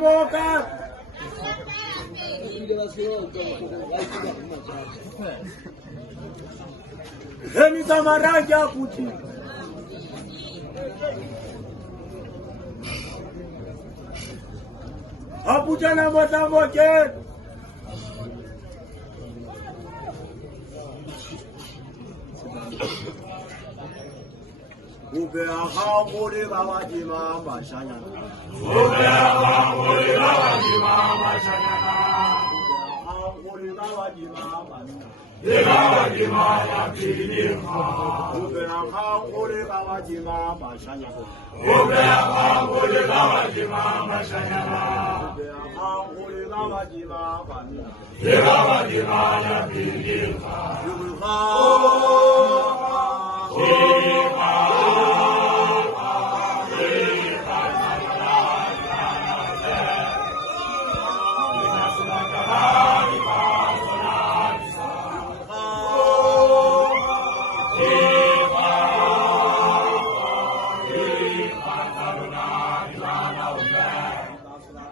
boca. Hemi tamaraki akuti. Apuja na motambo ke. Ube ahamuri bawajima mashanya. Ube ahamuri bawajima mashanya. Ube ahamuri bawajima mashanya. Bawajima ya kilima. Ube ahamuri bawajima mashanya. Ube ahamuri bawajima mashanya. Ube ahamuri bawajima mashanya. Bawajima ya kilima. Karuna